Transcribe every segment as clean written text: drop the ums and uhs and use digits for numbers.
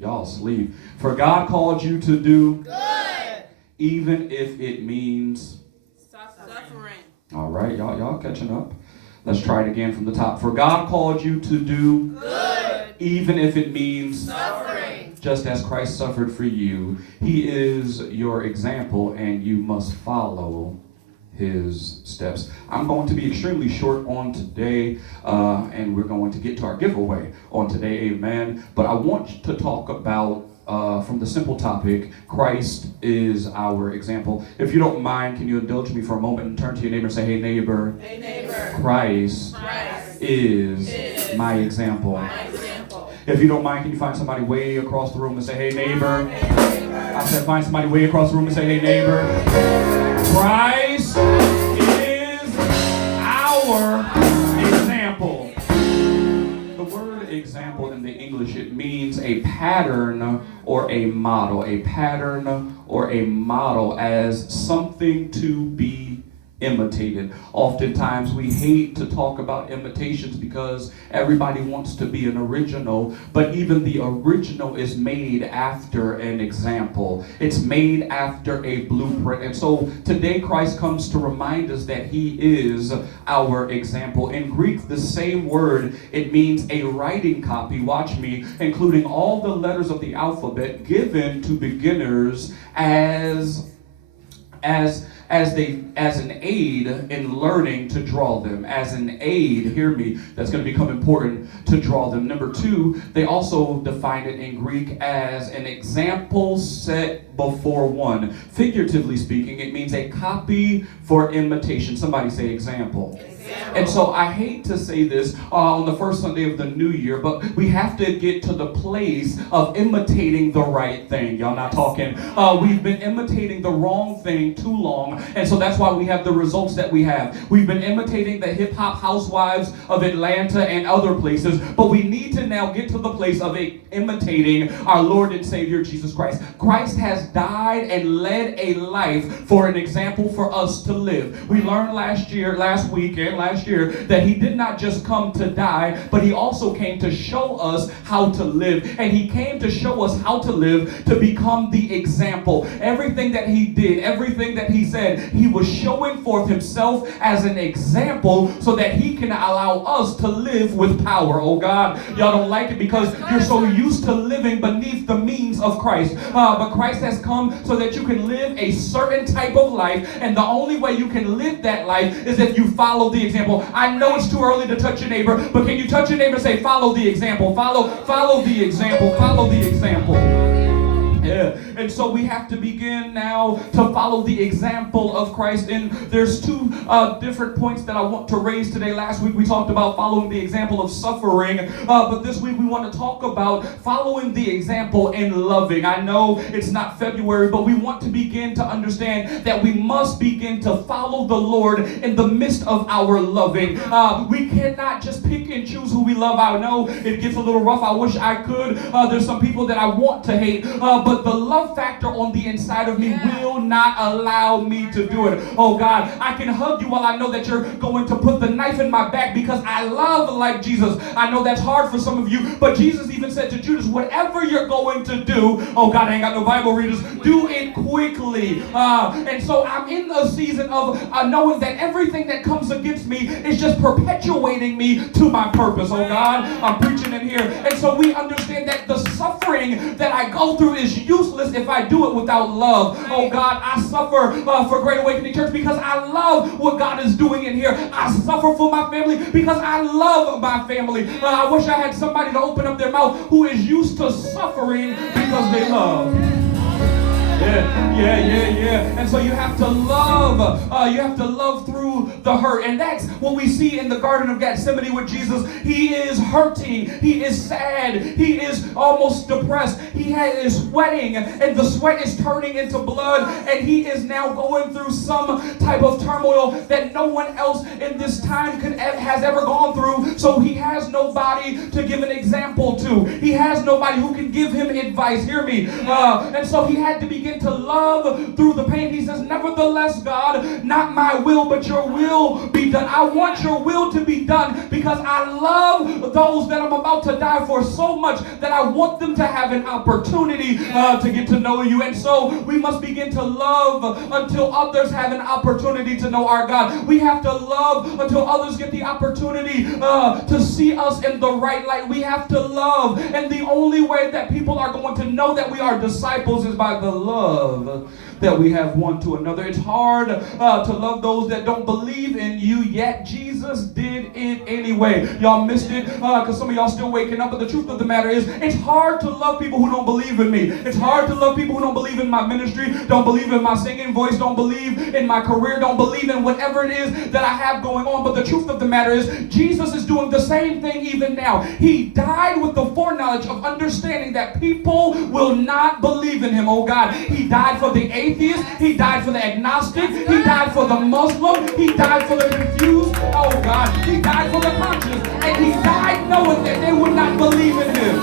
Y'all sleep. For God called you to do good, even if it means suffering. All right, y'all catching up. Let's try it again from the top. For God called you to do Good, even if it means suffering. just as Christ suffered for you. He is your example, and you must follow his steps. I'm going to be extremely short on today, and we're going to get to our giveaway on today, amen. But I want to talk about from the simple topic, Christ is our example. If you don't mind, can you indulge me for a moment and turn to your neighbor and say, hey neighbor, Christ is my example. My example. If you don't mind, can you find somebody way across the room and say, hey neighbor? I said find somebody way across the room and say, hey neighbor. Christ is our example. The word example in the English, it means a pattern or a model. A pattern or a model as something to be imitated. Oftentimes we hate to talk about imitations because everybody wants to be an original, but even the original is made after an example. It's made after a blueprint. And so today Christ comes to remind us that he is our example. In Greek, the same word, it means a writing copy, watch me, including all the letters of the alphabet given to beginners as an aid in learning to draw them. As an aid, hear me, that's going to become important to draw them. Number two, they also define it in Greek as an example set before one. Figuratively speaking, it means a copy for imitation. Somebody say example. And so I hate to say this on the first Sunday of the new year, but we have to get to the place of imitating the right thing. Y'all not talking. We've been imitating the wrong thing too long, and so that's why we have the results that we have. We've been imitating the hip-hop housewives of Atlanta and other places, but we need to now get to the place of imitating our Lord and Savior Jesus Christ. Christ has died and led a life for an example for us to live. We learned last week, that he did not just come to die, but he also came to show us how to live. And he came to show us how to live to become the example. Everything that he did, everything that he said, he was showing forth himself as an example so that he can allow us to live with power. Oh God, y'all don't like it because you're so used to living beneath the means of Christ. But Christ has come so that you can live a certain type of life, and the only way you can live that life is if you follow the example. I know it's too early to touch your neighbor, but can you touch your neighbor and say, follow the example, follow the example, follow the example. Yeah. And so we have to begin now to follow the example of Christ. And there's two different points that I want to raise today. Last week we talked about following the example of suffering, but this week we want to talk about following the example in loving. I know it's not February, but we want to begin to understand that we must begin to follow the Lord in the midst of our loving. We cannot just pick and choose who we love. I know it gets a little rough. I wish I could. There's some people that I want to hate, but the love factor on the inside of me will not allow me to do it. Oh God, I can hug you while I know that you're going to put the knife in my back because I love like Jesus. I know that's hard for some of you, but Jesus even said to Judas, whatever you're going to do, oh God, I ain't got no Bible readers, do it quickly. And so I'm in a season of knowing that everything that comes against me is just perpetuating me to my purpose. Oh God, I'm preaching in here. And so we understand that the suffering that I go through is useless if I do it without love. Oh God, I suffer for Great Awakening Church because I love what God is doing in here. I suffer for my family because I love my family. I wish I had somebody to open up their mouth who is used to suffering because they love. Yeah. And so you have to love. You have to love through the hurt. And that's what we see in the Garden of Gethsemane with Jesus. He is hurting. He is sad. He is almost depressed. He is sweating, and the sweat is turning into blood. And he is now going through some type of turmoil that no one else in this time has ever gone through. So he has nobody to give an example to. He has nobody who can give him advice. Hear me. And so he had to begin begin to love through the pain. He says, nevertheless, God, not my will, but your will be done. I want your will to be done because I love those that I'm about to die for so much that I want them to have an opportunity to get to know you. And so we must begin to love until others have an opportunity to know our God. We have to love until others get the opportunity to see us in the right light. We have to love, and the only way that people are going to know that we are disciples is by the love that we have one to another. It's hard to love those that don't believe in you, yet Jesus did it anyway. Y'all missed it because some of y'all still waking up, but the truth of the matter is it's hard to love people who don't believe in me. It's hard to love people who don't believe in my ministry, don't believe in my singing voice, don't believe in my career, don't believe in whatever it is that I have going on. But the truth of the matter is Jesus is doing the same thing even now. He died with the foreknowledge of understanding that people will not believe in him. Oh God, he died for the atheist, he died for the agnostic, he died for the Muslim, he died for the confused. Oh God, he died for the conscious, and he died knowing that they would not believe in him.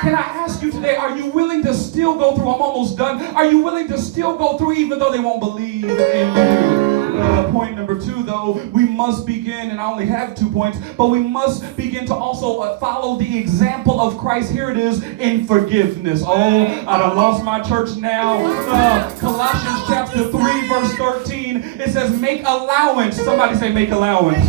Can I ask you today, are you willing to still go through? I'm almost done. Are you willing to still go through even though they won't believe in you? Point number 2, though, we must begin, and I only have 2 points, but we must begin to also follow the example of Christ. Here it is, in forgiveness. Oh, I done lost my church now. Colossians chapter 3, verse 13, it says, make allowance. Somebody say, make allowance.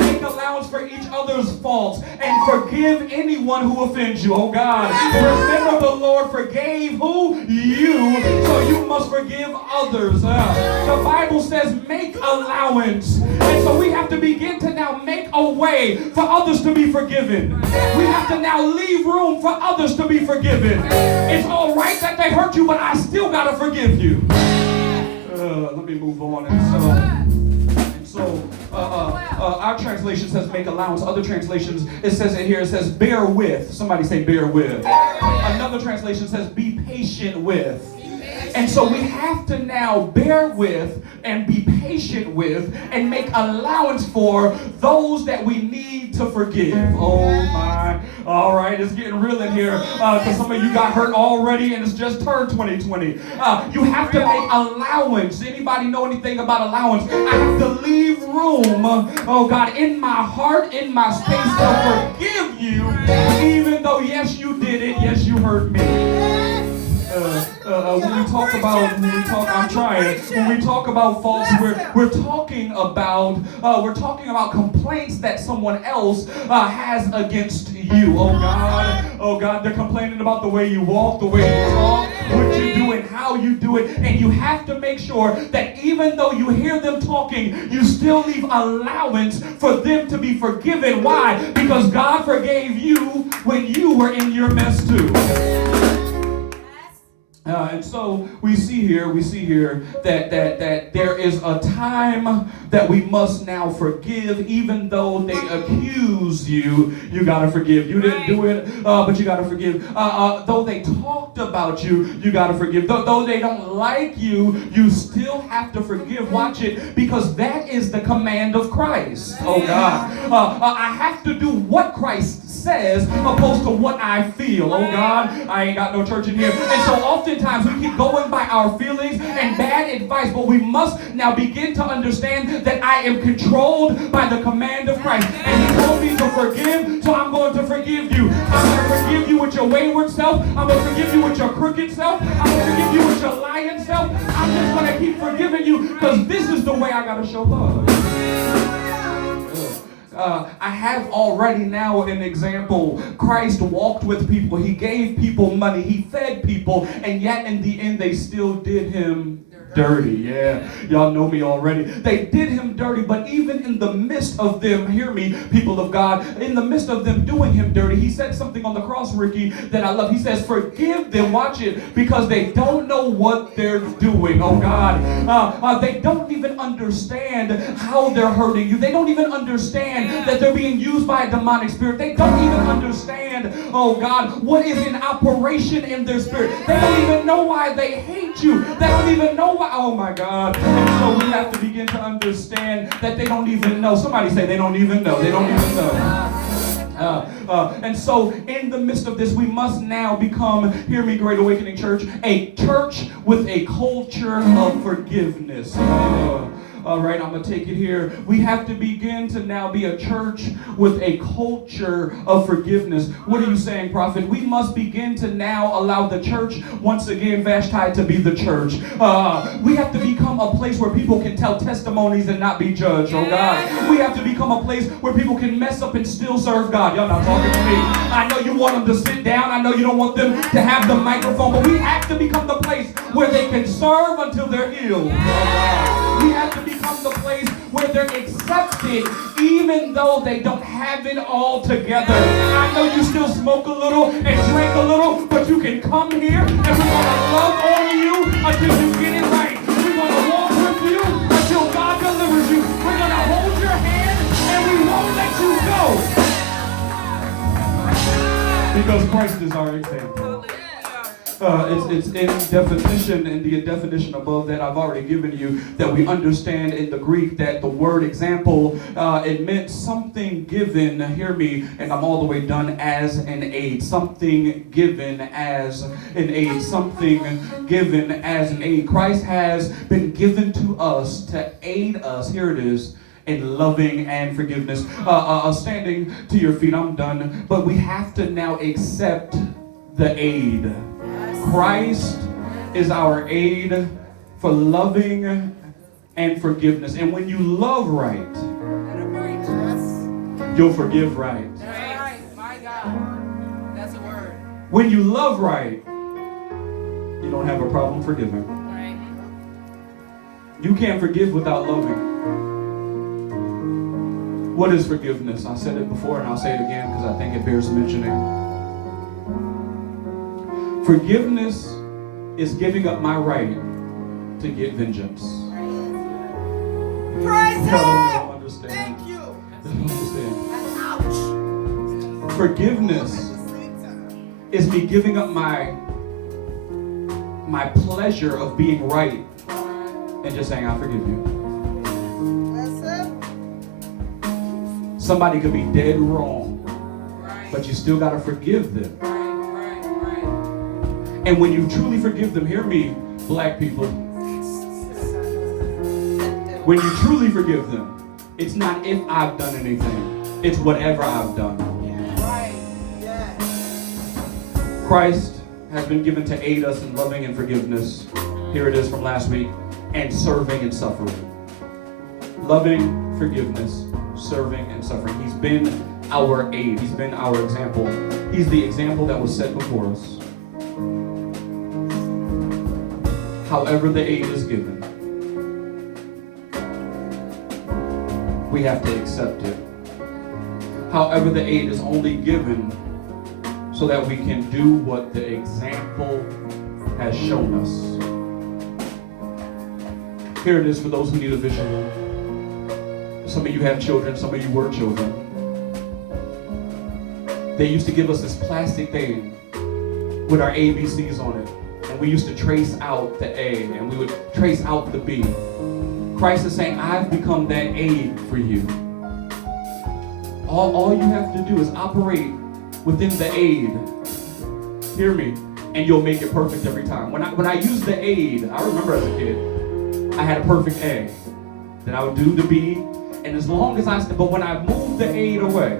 Make allowance for each other's faults and forgive anyone who offends you. Oh God, remember the Lord forgave who? You. So you must forgive others. The Bible says make allowance. And so we have to begin to now make a way for others to be forgiven. We have to now leave room for others to be forgiven. It's all right that they hurt you, but I still got to forgive you. Let me move on. Our translation says make allowance. Other translations, it says it here, it says bear with. Somebody say bear with. Another translation says be patient with. And so we have to now bear with and be patient with and make allowance for those that we need to forgive. Oh my. All right, it's getting real in here because some of you got hurt already and it's just turned 2020. You have to make allowance. Anybody know anything about allowance? I have to leave room, oh God, in my heart, in my space to forgive you, even though yes, you did it, yes, you hurt me. When we talk about faults, we're talking about complaints that someone else has against you. Oh God, they're complaining about the way you walk, the way you talk, what you do and how you do it. And you have to make sure that even though you hear them talking, you still leave allowance for them to be forgiven. Why? Because God forgave you when you were in your mess too. And so we see here that there is a time that we must now forgive, even though they accuse you. You gotta forgive. You didn't do it, but you gotta forgive. Though they talked about you, you gotta forgive. Though they don't like you, you still have to forgive. Watch it, because that is the command of Christ. Oh God, I have to do what Christ says opposed to what I feel. Oh God, I ain't got no church in here. And so oftentimes we keep going by our feelings and bad advice, but we must now begin to understand that I am controlled by the command of Christ. And he told me to forgive, so I'm going to forgive you. I'm going to forgive you with your wayward self. I'm going to forgive you with your crooked self. I'm going to forgive you with your lying self. I'm just going to keep forgiving you because this is the way I got to show love. I have already now an example. Christ walked with people. He gave people money. He fed people. And yet in the end, they still did him dirty. Yeah, y'all know me already. They did him dirty, but even in the midst of them, hear me, people of God, in the midst of them doing him dirty, he said something on the cross, Ricky, that I love. He says, forgive them, watch it, because they don't know what they're doing. Oh God, they don't even understand how they're hurting you. They don't even understand that they're being used by a demonic spirit. They don't even understand, oh God, what is in operation in their spirit. They don't even know why they hate you. They don't even know why. Oh my God. And so we have to begin to understand that they don't even know. Somebody say they don't even know. They don't even know. And so in the midst of this, we must now become, hear me, Great Awakening Church, a church with a culture of forgiveness. All right, I'm going to take it here. We have to begin to now be a church with a culture of forgiveness. What are you saying, prophet? We must begin to now allow the church, once again, Vashti, to be the church. We have to become a place where people can tell testimonies and not be judged, oh God. We have to become a place where people can mess up and still serve God. Y'all not talking to me. I know you want them to sit down. I know you don't want them to have the microphone, but we have to become the place where they can serve until they're healed. We have to become the place where they're accepted even though they don't have it all together. I know you still smoke a little and drink a little, but you can come here and we're going to love on you until you get it right. We're going to walk with you until God delivers you. We're going to hold your hand and we won't let you go. Because Christ is our example. It's in definition, in the definition above that I've already given you, that we understand in the Greek that the word example, it meant something given, hear me, and I'm all the way done, as an aid. Something given as an aid. Something given as an aid. Christ has been given to us to aid us, here it is, in loving and forgiveness. Standing to your feet, I'm done, but we have to now accept the aid. Christ is our aid for loving and forgiveness. And when you love right, you'll forgive right. My God. That's a word. When you love right, you don't have a problem forgiving. Right. You can't forgive without loving. What is forgiveness? I said it before and I'll say it again because I think it bears mentioning. Forgiveness is giving up my right to get vengeance. Praise Him! Don't understand. Thank you. Don't understand. Ouch. Forgiveness is me giving up my pleasure of being right and just saying, I forgive you. That's it. Somebody could be dead wrong, Right. but you still got to forgive them. Right. And when you truly forgive them, hear me, black people, when you truly forgive them, it's not if I've done anything, it's whatever I've done. Right. Yes. Christ has been given to aid us in loving and forgiveness. Here it is from last week, and serving and suffering. Loving, forgiveness, serving, and suffering. He's been our aid. He's been our example. He's the example that was set before us. However the aid is given, we have to accept it. However the aid is only given so that we can do what the example has shown us. Here it is for those who need a visual. Some of you have children, some of you were children. They used to give us this plastic thing with our ABCs on it. And we used to trace out the A and we would trace out the B. Christ is saying, I've become that aid for you. All you have to do is operate within the aid. Hear me. And you'll make it perfect every time. When I use the aid, I remember as a kid, I had a perfect A. Then I would do the B. And as long as but when I moved the aid away,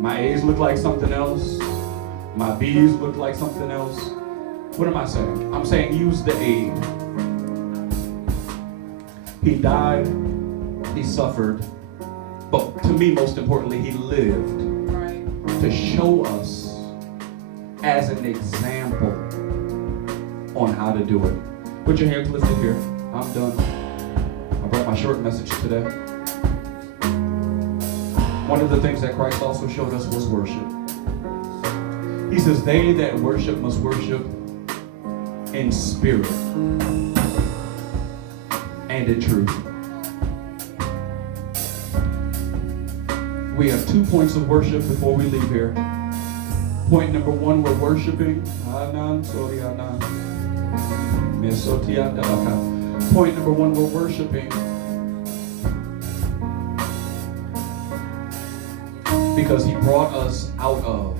my A's looked like something else. My B's looked like something else. What am I saying? I'm saying use the aid. He died, he suffered, but to me, most importantly, he lived to show us as an example on how to do it. Put your hands lifted here. I'm done. I brought my short message today. One of the things that Christ also showed us was worship. He says, they that worship must worship in spirit and in truth. We have 2 points of worship before we leave here. Point number 1, we're worshiping. Point number 1, we're worshiping because he brought us out of.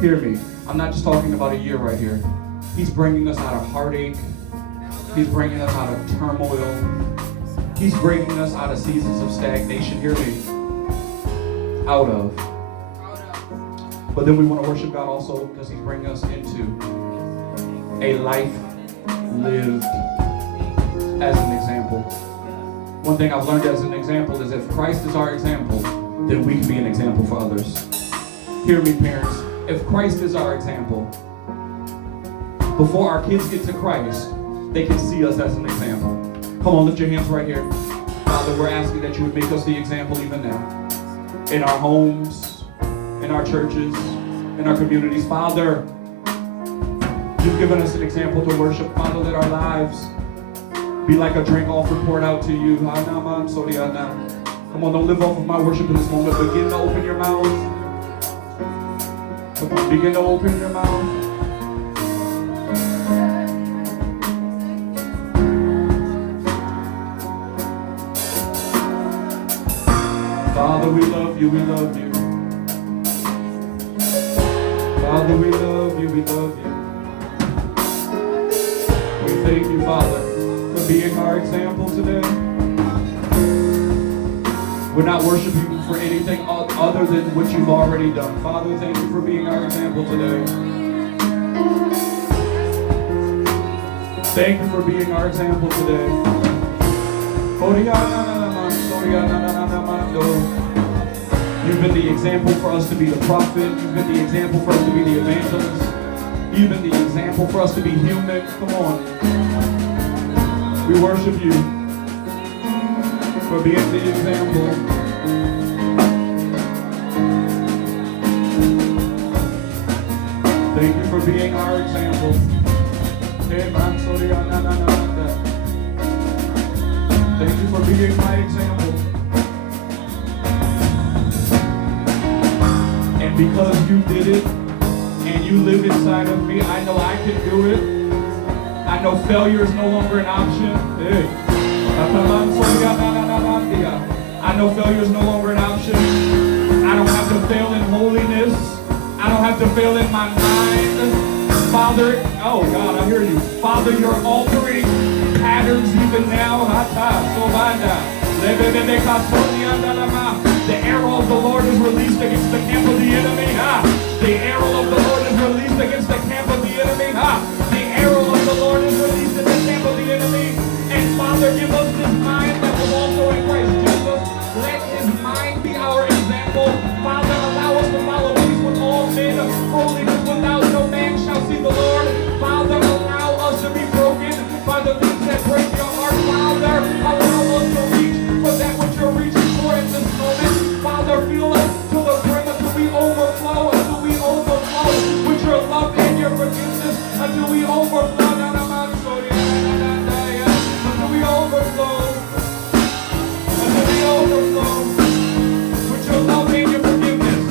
Hear me. I'm not just talking about a year right here. He's bringing us out of heartache. He's bringing us out of turmoil. He's bringing us out of seasons of stagnation. Hear me. Out of. But then we want to worship God also because he's bringing us into a life lived as an example. One thing I've learned as an example is if Christ is our example, then we can be an example for others. Hear me, parents. If Christ is our example, before our kids get to Christ, they can see us as an example. Come on, lift your hands right here. Father, we're asking that you would make us the example even now. In our homes, in our churches, in our communities. Father, you've given us an example to worship. Father, let our lives be like a drink offering poured out to you. Come on, don't live off of my worship in this moment. Begin to open your mouth. Come on, begin to open your mouth. Father, we love you, we love you. Father, we love you, we love you. We thank you, Father, for being our example today. We're not worshiping you for anything other than what you've already done. Father, thank you for being our example today. Thank you for being our example today. You've been the example for us to be the prophet. You've been the example for us to be the evangelist. You've been the example for us to be human. Come on. We worship you for being the example. Thank you for being our example. Thank you for being my example. And because you did it, and you live inside of me, I know I can do it. I know failure is no longer an option. I know failure is no longer an option. I don't have to fail in holiness. I don't have to fail in my mind. Father, oh God, I hear you. Father, you're altering patterns even now. The arrow of the Lord is released against the camp of the enemy. The arrow of the Lord is released against the camp of the enemy. The arrow of the Lord is released in the camp of the enemy. And Father, give us this mind that was also in Christ Jesus. Let his mind be our example. Father, allow us to follow peace with all men, holiness without no man shall see the Lord. Father, allow us to be broken by the things that break your heart. Father, allow us to reach for that which you're reaching for in this moment. Father, fill us to the brim until we overflow with your love and your forgiveness, until we overflow. Until we overflow with your love and your forgiveness.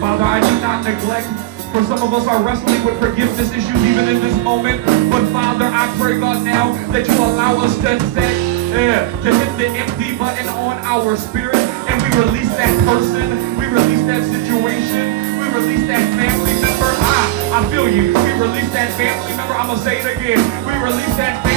Father, I do not neglect. For some of us are wrestling with forgiveness issues even in this moment. But Father, I pray, God, now that you allow us to hit the empty button on our spirit, and we release that person, we release that situation, we release that family member. I feel you. We release that family member. I'm going to say it again. We release that family